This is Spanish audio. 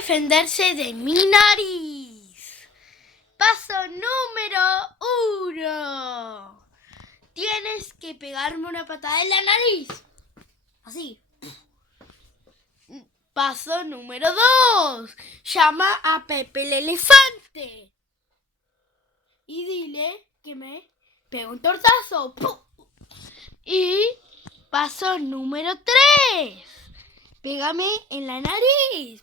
defenderse de mi nariz. Paso número 1. Tienes que pegarme una patada en la nariz. Así. Paso número 2. Llama a Pepe el elefante. Y dile que me pegue un tortazo. ¡Pum! Y paso número 3. Pégame en la nariz.